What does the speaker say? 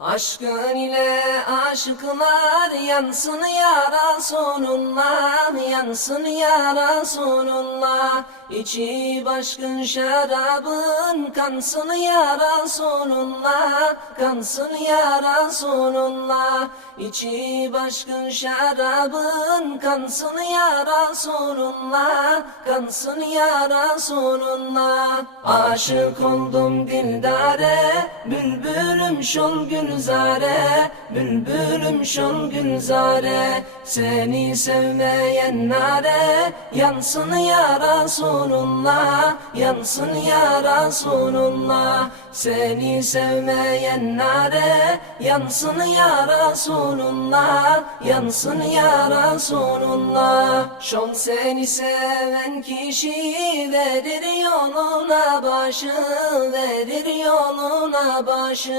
Aşkın ile aşıklar yansın ya Resulullah Yansın ya Resulullah İçi başkın şarabın kansın ya Resulullah Kansın ya Resulullah İçi başkın şarabın kansın ya Resulullah Kansın ya Resulullah Aşık oldum dildare Bülbülüm şol gülzare Bülbülüm şol gülzare. Seni sevmeyen nare Yansın ya Resulullah Yansın ya Resulullah Seni sevmeyen nare Yansın ya Resulullah Yansın ya Resulullah Şol seni seven kişi Verir yoluna başı Verir yoluna başı